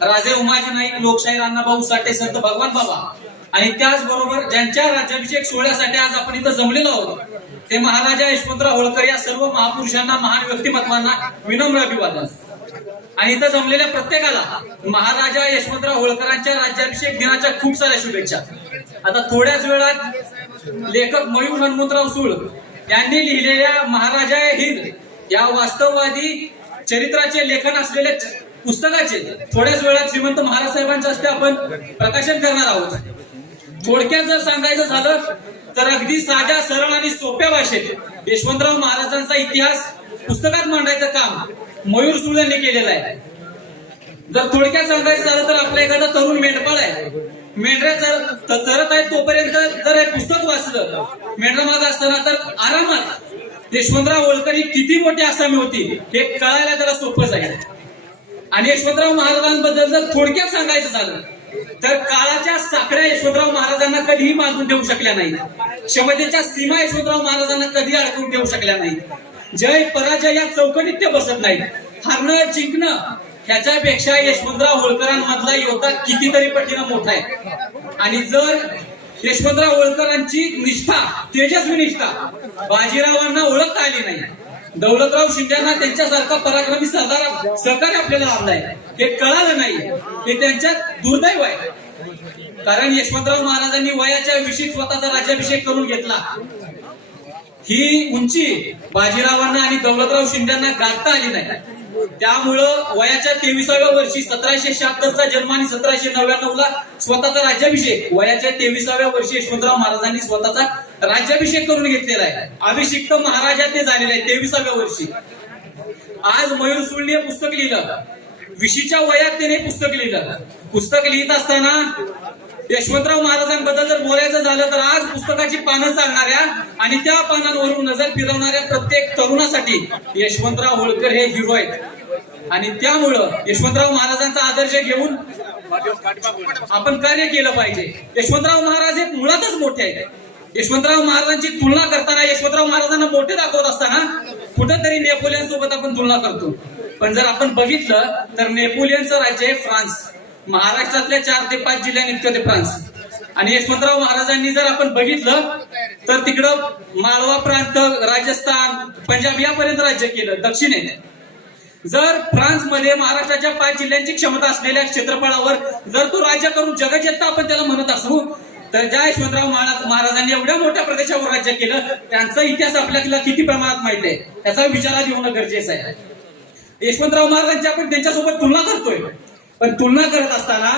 राजे उमाजी नाईक लोकशाही अण्णाभाऊ साठे संत भगवान बाबा. आणि त्याचबरोबर ज्यांच्या राज्याभिषेक सोहळ्यासाठी आज आपण इथं जमलेलो आहोत ते महाराजा यशवंतराव होळकर या सर्व महापुरुषांना महान व्यक्तिमत्वांना विनम्र अभिवादन. आणि इथं जमलेल्या प्रत्येकाला महाराजा यशवंतराव होळकरांच्या राज्याभिषेक दिनाच्या खूप साऱ्या शुभेच्छा. आता थोड्याच वेळात लेखक मयूर हनुमंतराव सुळ यांनी लिहिलेल्या महाराजा हिंद या वास्तववादी चरित्राचे लेखन असलेले पुस्तकाचे. थोड्याच वेळात श्रीमंत महाराज साहेबांच्या हस्ते आपण प्रकाशन करणार आहोत. थोडक्यात जर सांगायचं झालं तर अगदी साध्या सरळ आणि सोप्या भाषेत यशवंतराव महाराजांचा इतिहास पुस्तकात मांडायचं काम मयूर सुळ केलेलं आहे. जर थोडक्यात सांगायचं झालं तर आपला एखादा तरुण मेंढपाळ आहे. मेंढऱ्या चर- चरत आहे तोपर्यंत जर हे पुस्तक वाचलं मेंढरा माग असताना तर आरामात यशवंतराव होळकर ही किती मोठी आसामी होती हे कळायला त्याला सोपं जाईल. आणि यशवंतराव महाराजांबद्दल जर थोडक्यात सांगायचं झालं तर काळाच्या साखळ्या यशवंतराव महाराजांना कधीही बांधून ठेवू शकल्या नाहीत. क्षमतेच्या सीमा यशवंतराव महाराजांना कधी अडकून ठेवू शकल्या नाहीत. जय पराजय या चौकटीत ते बसत नाहीत. हारणं जिंकणं ह्याच्यापेक्षा यशवंतराव होळकरांमधला योद्धा कितीतरी पटीनं मोठा आहे. आणि जर यशवंतराव होळकरांची निष्ठा तेजस्वी निष्ठा बाजीरावांना ओळखता आली नाही दौलतराव शिंद्यांना त्यांच्यासारखा पराक्रमी सरदार सहकारी आपल्याला लाभलाय हे कळालं नाही. हे त्यांच्यात दुर्दैव आहे. कारण यशवंतराव महाराजांनी वयाच्या विषयी स्वतःचा राज्याभिषेक करून घेतला. ही उंची बाजीरावांना आणि दौलतराव शिंद्यांना गाठता आली नाही. त्यामुळं वयाच्या तेविसाव्या वर्षी सतराशे शहात्तरचा जन्म आणि सतराशे नव्याण्णव ला स्वतःचा राज्याभिषेक. वयाच्या तेविसाव्या वर्षी यशवंतराव महाराजांनी स्वतःचा राज्याभिषेक करून घेतलेला आहे. अभिषिक्त महाराजा ते झालेले आहे तेविसाव्या वर्षी. आज मयूर सुळने पुस्तक लिहिलं. विशीच्या वयात त्याने पुस्तक लिहिलं. पुस्तक लिहित असताना यशवंतराव महाराजांबद्दल जर बोलायचं झालं तर आज पुस्तकाची पानं चालणाऱ्या आणि त्या पानांवरून नजर फिरवणाऱ्या प्रत्येक तरुणासाठी यशवंतराव होळकर हे हिरो आहेत. आणि त्यामुळं यशवंतराव महाराजांचा आदर्श घेऊन आपण कार्य केलं पाहिजे. यशवंतराव महाराज हे मुळातच मोठे आहेत. यशवंतराव महाराजांची तुलना करताना यशवंतराव महाराजांना मोठे दाखवत असताना कुठंतरी नेपोलियन सोबत आपण तुलना करतो. पण जर आपण बघितलं तर नेपोलियनचं राज्य आहे फ्रान्स. महाराष्ट्रातल्या चार ते पाच जिल्ह्यांइतकं ते फ्रान्स आणि यशवंतराव महाराजांनी जर आपण बघितलं तर तिकडं मालवा प्रांत राजस्थान पंजाब यापर्यंत राज्य केलं दक्षिणेने जर फ्रान्समध्ये महाराष्ट्राच्या पाच जिल्ह्यांची क्षमता असलेल्या क्षेत्रफळावर जर तो राज्य करून जगजेत्ता आपण त्याला म्हणत असू तर ज्या यशवंतराव महाराजांनी एवढ्या मोठ्या प्रदेशावर राज्य केलं त्यांचा इतिहास आपल्याला किती प्रमाणात माहिती आहे त्याचा विचारात येणं गरजेचं आहे. यशवंतराव महाराजांची आपण त्यांच्यासोबत तुलना करतोय. पण तुलना करत असताना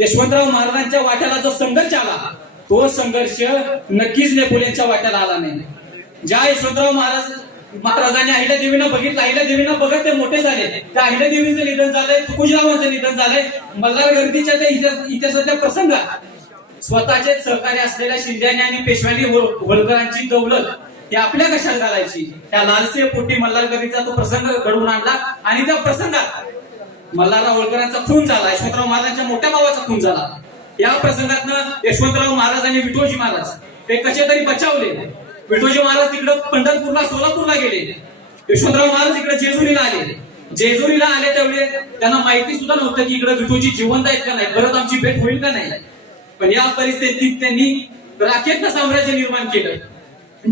यशवंतराव महाराजांच्या वाट्याला जो संघर्ष आला तो संघर्ष नक्कीच नेपोलियनच्या वाट्याला आला नाही. ज्या यशवंतराव महाराज महाराजांनी अहिल्या देवीनं बघितलं अहिल्या देवीनं बघत ते मोठे झाले. त्या अहिल्या देवीचं निधन झालंय तुकुजीरावांचं निधन झालंय मल्हार गर्दीच्या त्या इतिहास- इतिहासातल्या प्रसंगात स्वतःचे सहकार्य असलेल्या शिंद्याने आणि पेशव्यांनी होळकरांची दौलत ही आपल्या कशाला घालायची? त्या लालसे पोटी मल्हार गर्दीचा तो प्रसंग घडवून आणला आणि त्या प्रसंगात मल्हारराव होळकरांचा खून झाला यशवंतराव महाराजांच्या मोठ्या भावाचा खून झाला. या प्रसंगातनं यशवंतराव महाराज आणि विठोजी महाराज ते कसे तरी बचावले. विठोजी महाराज तिकडं पंढरपूरला सोलापूरला गेले. यशवंतराव महाराज इकडे जेजुरीला आले. जेजुरीला आले त्यावेळी त्यांना माहिती सुद्धा नव्हतं की इकडे विठोजी जिवंत आहेत का नाही परत आमची भेट होईल का नाही. पण या परिस्थितीत त्यांनी राखेतनं साम्राज्य निर्माण केलं.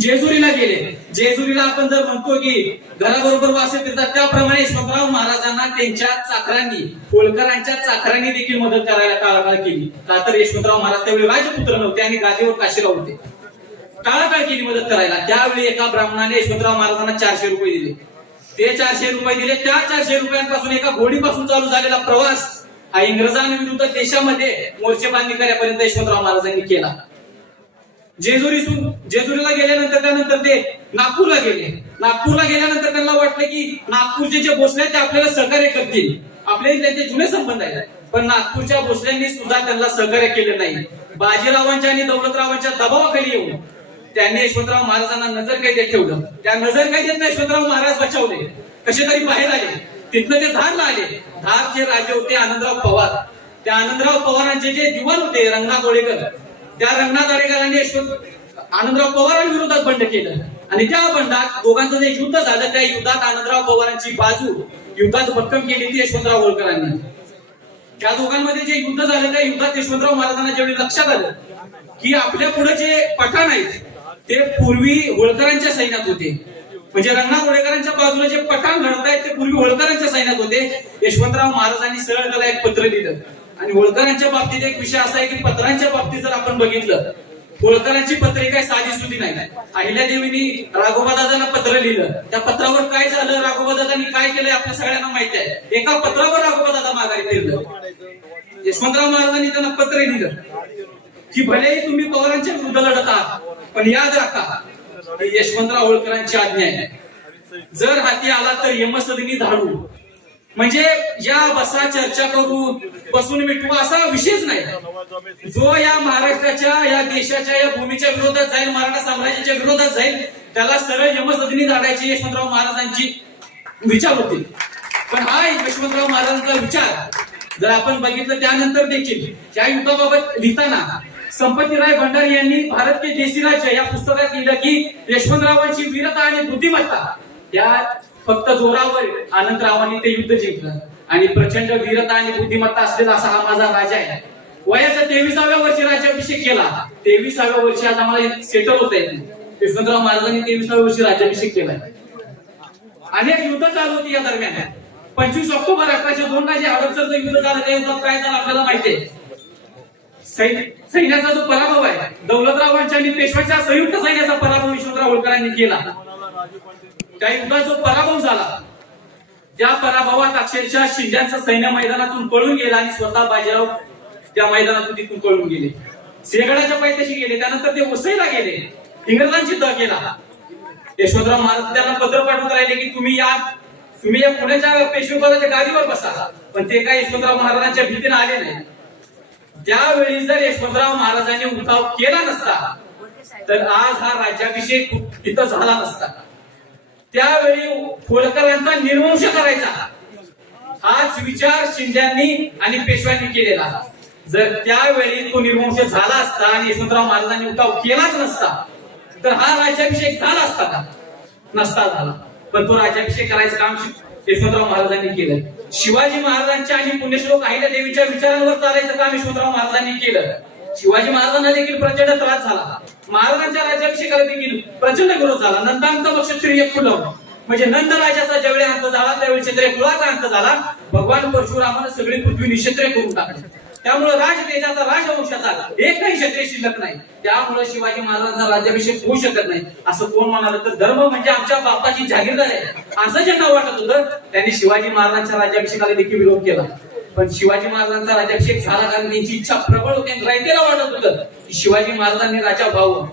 जेजुरीला गेले. जेजुरीला आपण जर म्हणतो की घराबरोबर वासे फिरतात त्याप्रमाणे शंकरराव महाराजांना त्यांच्या चाकरांनी होळकरांच्या चाकरांनी देखील मदत करायला काळाकाळ केली. का तर यशवंतराव महाराज त्यावेळी राजपुत्र नव्हते आणि गादीवर काशीराव होते. काळाकाळ केली मदत करायला. त्यावेळी एका ब्राह्मणाने यशवंतराव महाराजांना चारशे रुपये दिले. ते चारशे रुपये दिले. त्या चारशे रुपयांपासून एका घोडीपासून चालू झालेला प्रवास हा इंग्रजांविरुद्ध देशामध्ये मोर्चे बांधणी करण्यापर्यंत यशवंतराव महाराजांनी केला. जेजुरीसून जेजुरीला गेल्यानंतर त्यानंतर ते नागपूरला गेले. नागपूरला गेल्यानंतर त्यांना वाटलं की नागपूरचे जे भोसले आहेत ते आपल्याला सहकार्य करतील. आपले त्यांचे जुने संबंध आहेत. पण नागपूरच्या भोसल्यांनी सुद्धा त्यांना सहकार्य केलं नाही. बाजीरावांच्या आणि दौलतरावांच्या दबावाखाली येऊन त्यांनी यशवंतराव महाराजांना नजर कैदेत ठेवलं. त्या नजर कैदेत यशवंतराव महाराज बचावले. कसे तरी बाहेर आले. तिथनं ते धारला आले. धारचे राजे होते आनंदराव पवार. त्या आनंदराव पवारांचे जे दिवाण होते रंगनाथ गोळेकर त्या रंगनाथ आडेकरांनी यशवंत आनंदराव पवारांविरोधात बंड केलं. आणि त्या बंडात दोघांचं जे युद्ध झालं त्या युद्धात आनंदराव पवारांची बाजू युद्धात भक्कम केली ती यशवंतराव होळकरांनी. त्या दोघांमध्ये जे युद्ध झालं त्या युद्धात यशवंतराव महाराजांना ज्यावेळी लक्षात आलं की आपल्या पुढे जे पठाण आहेत ते पूर्वी होळकरांच्या सैन्यात होते. म्हणजे रंगनाथ होळकरांच्या बाजूला जे पठाण घडत आहेत ते पूर्वी होळकरांच्या सैन्यात होते. यशवंतराव महाराजांनी सरळ त्याला एक पत्र लिहिलं. आणि होळकरांच्या बाबतीत एक विषय असा आहे की पत्रांच्या बाबतीत जर आपण बघितलं होळकरांची पत्रे काय साधी सुधी नाही अहिल्यादेवीनी राघोबादादांना पत्र लिहिलं. त्या पत्रावर काय झालं राघोबादादांनी काय केलंय आपल्या सगळ्यांना माहिती आहे. एका पत्रावर राघोबादादा माघारी फिरलं. यशवंतराव महाराजांनी त्यांना पत्र लिहिलं. की भलेही तुम्ही पवारांच्या विरुद्ध लढत आहात पण याद राखा यशवंतराव होळकरांची आज्ञा आहे. जर हाती आला तर यमसदनी धाडू. म्हणजे या बसा चर्चा करू बसून मिटवू असा विषयच नाही. जो या महाराष्ट्राच्या या देशाच्या या भूमीच्या विरोधात जाईल मराठा साम्राज्याच्या विरोधात जाईल त्याला सरळ यमसदनी धाडायची यशवंतराव महाराजांची विचार होती पण हा यशवंतराव महाराजांचा विचार जर आपण बघितलं त्यानंतर देखील या युद्धाबाबत लिहिताना संपत्तीराय भंडारी यांनी भारत के देशी राज्य या पुस्तकात लिहिलं की यशवंतरावांची वीरता आणि बुद्धिमत्ता या फक्त जोरावर अनंतरावांनी ते युद्ध जिंकलं. आणि प्रचंड वीरता आणि बुद्धिमत्ता असलेला असा हा माझा राजा आहे. वयाच्या तेविसाव्या वर्षी राज्याभिषेक केला. तेविसाव्या वर्षी आज आम्हाला सेटल होता येत यशवंतराव महाराजांनी तेविसाव्या वर्षी राज्याभिषेक केलाय. अनेक युद्ध चालू होती या दरम्यान. पंचवीस ऑक्टोबर अकराशे दोन ला जे हडपसरचं युद्ध झालं त्या युद्धात काय झालं आपल्याला माहिती आहे? सैन्याचा जो पराभव आहे दौलतरावांच्या आणि पेशव्यांच्या संयुक्त सैन्याचा पराभव यशवंतराव होळकरांनी केला. त्या युद्धात जो पराभव झाला त्या पराभवात अक्षरशः शिंद्यांचं सैन्य मैदानातून पळून गेला आणि स्वतः बाजीराव त्या मैदानातून तिथून पळून गेले. सिंहगडाच्या पायथ्याशी गेले त्यानंतर ते वसईला गेले इंग्रजांची द केला यशवंतराव महाराज त्यांना पत्र पाठवत राहिले की तुम्ही या तुम्ही या पुण्याच्या पेशवेपदाच्या गादीवर बसा. पण ते काय यशवंतराव महाराजांच्या भीतीने आले नाही. त्यावेळी जर यशवंतराव महाराजांनी उठाव केला नसता तर आज हा राज्याभिषेक तिथं झाला नसता. त्यावेळी होळकरांचा निर्वंश करायचा हाच विचार शिंद्यांनी आणि पेशव्यांनी केलेला जर त्यावेळी तो निर्वंश झाला असता आणि यशवंतराव महाराजांनी उठाव केलाच नसता तर हा राज्याभिषेक झाला असता का? नसता झाला. पण तो राज्याभिषेक करायचं काम यशवंतराव महाराजांनी केलं. शिवाजी महाराजांच्या आणि पुण्यश्लोक अहिल्या देवीच्या विचारांवर चालायचं काम यशवंतराव महाराजांनी केलं. शिवाजी महाराजांना देखील प्रचंड त्रास झाला महाराजांच्या राज्याभिषेकाला देखील प्रचंड विरोध झाला. नंदांत क्षत्रिय कुलम म्हणजे नंद राजाचा ज्यावेळी अंत झाला त्यावेळी क्षत्रिय कुळाचा अंत झाला. भगवान परशुरामानं सगळी पृथ्वी निक्षत्रिय करून टाकली. त्यामुळे राजदेशाचा राजवंशाचा एकही क्षत्रिय शिल्लक नाही. त्यामुळे शिवाजी महाराजांचा राज्याभिषेक होऊ शकत नाही. असं कोण म्हणालं तर धर्म म्हणजे आमच्या बापाची जागीरदार आहे. असं ज्यांना वाटत होतं त्यांनी शिवाजी महाराजांच्या राज्याभिषेकाला देखील विरोध केला. पण शिवाजी महाराजांचा राज्याभिषेक झाला कारण त्यांची इच्छा प्रबळ होती आणि रायतेला वाटत होतं. की शिवाजी महाराजांनी राजा व्हावं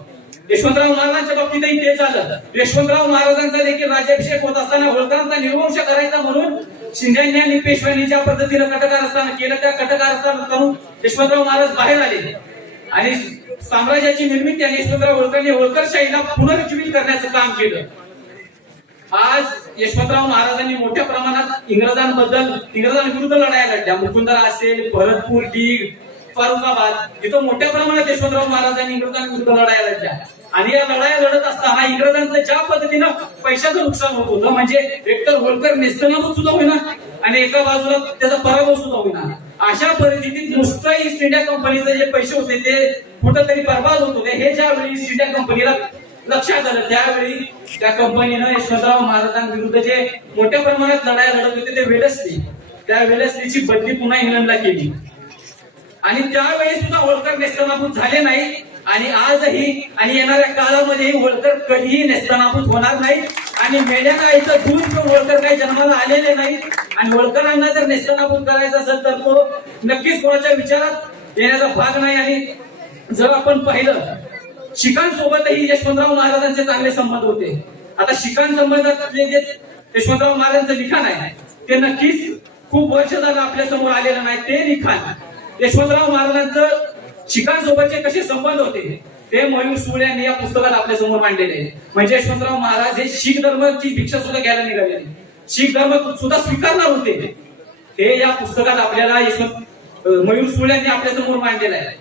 यशवंतराव महाराजांच्या बाबतीतही ते झालं. यशवंतराव महाराजांचा देखील राज्याभिषेक होत असताना होळकरांचा निर्वंश करायचा म्हणून शिंद्यांनी आणि पेशव्यांनी ज्या पद्धतीनं असताना केलं त्या कटकारस्थान करून यशवंतराव महाराज बाहेर आले. आणि साम्राज्याची निर्मिती आणि यशवंतराव होळकरांनी होळकरशाहीला पुनर्जीवित करण्याचं काम केलं. आज यशवंतराव महाराजांनी मोठ्या प्रमाणात इंग्रजांबद्दल इंग्रजांविरुद्ध लढाया लढल्या. मुकुंदरा असेल भरतपूर डीग फारुखाबाद इथं मोठ्या प्रमाणात यशवंतराव महाराजांनी इंग्रजांविरुद्ध लढाया लढल्या. आणि या लढाया लढत असताना इंग्रजांचं ज्या पद्धतीनं पैशाचं नुकसान होत होतं म्हणजे एकतर होळकर नेस्तनाभूत सुद्धा होईना आणि एका बाजूला त्याचा पराभव सुद्धा होईना. अशा परिस्थितीत नुसतं ईस्ट इंडिया कंपनीचे जे पैसे होते ते कुठंतरी बर्बाद होत होते. हे ज्यावेळी ईस्ट इंडिया कंपनीला लक्षात आलं. त्यावेळी त्या कंपनीनं यशवंतराव महाराजांविरुद्ध जे मोठ्या प्रमाणात लढाया लढत होते. ते वेलसली. त्या वेलसलीची बदली पुन्हा इंग्लंडला केली. आणि त्यावेळी सुद्धा होळकर नेस्तनाभूत झाले नाही. आणि आजही आणि येणाऱ्या काळामध्येही होळकर कधीही नेस्तनाभूत होणार नाही. आणि मेल्या गायचं दूध पण होळकर काही जन्माला आलेले नाहीत. आणि होळकरांना जर नेस्तनाभूत करायचा असेल तर तो नक्कीच कोणाच्या विचारात येण्याचा भाग नाही. आणि जर आपण पाहिलं शिखांसोबतही यशवंतराव महाराजांचे चांगले संबंध होते. आता शिखां संबंधातले जे यशवंतराव महाराजांचं लिखाण आहे. ते नक्कीच खूप वर्ष झालं आपल्यासमोर आलेलं नाही ते लिखाण. यशवंतराव महाराजांचं शिखांसोबतचे कसे संबंध होते ते मयूर सुळे यांनी या पुस्तकात आपल्यासमोर मांडलेले आहे. म्हणजे यशवंतराव महाराज हे शीख धर्माची भिक्षा सुद्धा घ्यायला निघालेली शीख धर्म सुद्धा स्वीकारणार होते. हे या पुस्तकात आपल्याला यशवंत मयूर सुळे यांनी आपल्यासमोर मांडलेलं आहे.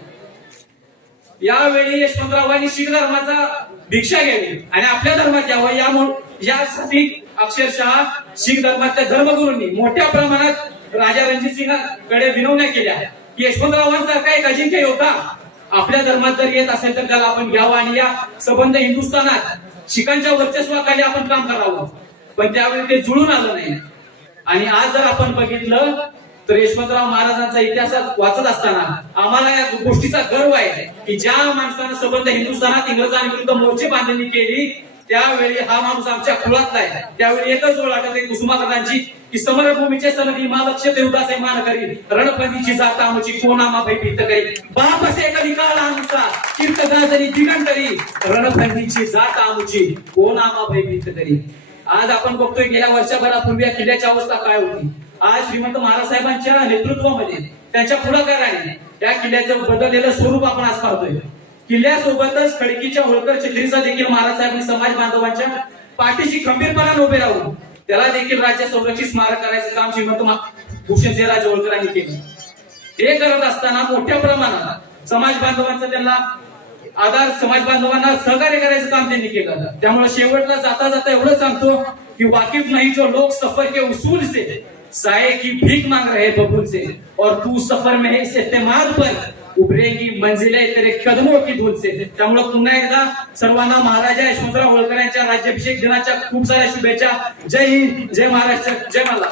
यावेळी यशवंतरावांनी शीख धर्माचा भिक्षा घ्यावी आणि आपल्या धर्मात यावं. यामुळे यासाठी अक्षरशः शीख धर्मातल्या धर्मगुरूंनी मोठ्या प्रमाणात राजा रणजित सिंहाकडे विनवण्या केल्या. की यशवंतरावांसारखा एक अजिंक्य योद्धा आपल्या धर्मात जर येत असेल तर त्याला आपण घ्यावं आणि या संबंध हिंदुस्थानात शिखांच्या वर्चस्वाखाली आपण काम करावं. पण त्यावेळी ते जुळून आलं नाही. आणि आज जर आपण बघितलं तर यशवंतराव महाराजांचा इतिहासात वाचत असताना आम्हाला या गोष्टीचा गर्व आहे की ज्या माणसानं संबंध हिंदुस्थानात इंग्रजांविरुद्ध मोर्चे बांधणी केली त्यावेळी हा माणूस आमच्या कुळातला आहे. त्यावेळी एकच ओळ आठवते कुसुमाग्रजांची की समरभूमीचे सनदी मालक्ष देवदासे मान करी रणपतीची जाता आमची कोणामा भयभीत करी? बाप असे कधी काळ आमचा कीर्त गाजरी दिगंतरी रणपतीची जाता आमची कोणामा भयभीत करी? आज आपण बघतोय गेल्या वर्षभरापूर्वी या किल्ल्याची अवस्था काय होती? आज श्रीमंत महाराजसाहेबांच्या नेतृत्वामध्ये त्यांच्या पुढाकाराने या किल्ल्याचं बदललेलं स्वरूप आपण आज पाहतोय. किल्ल्यासोबतच खडकीच्या होळकर छत्रीचा देखील महाराजसाहेबांनी समाज बांधवांच्या पाठीशी खंबीरपणाने उभे राहून त्याला देखील राज्य संरक्षित स्मारक करायचं काम श्रीमंत मा- भूषण राज होळकरांनी केलं. हे करत असताना मोठ्या प्रमाणात समाज बांधवांचा त्यांना आधार समाज बांधवांना सहकार्य करायचं काम त्यांनी केलं त्यामुळे शेवटला जाता जाता एवढं सांगतो की वाकिफ नाही जो लोक सफर के उसूल से साये की भीख मांग रहे बबूल से और तू सफर में है इस एतमाद पर उभरेगी मंजिले तेरे कदमों की धूल से। त्यामुळे पुन्हा एकदा सर्वांना महाराजा यशवंतराव होळकर यांच्या राज्याभिषेक दिनाच्या खूप साऱ्या शुभेच्छा. जय हिंद जय महाराष्ट्र जय मला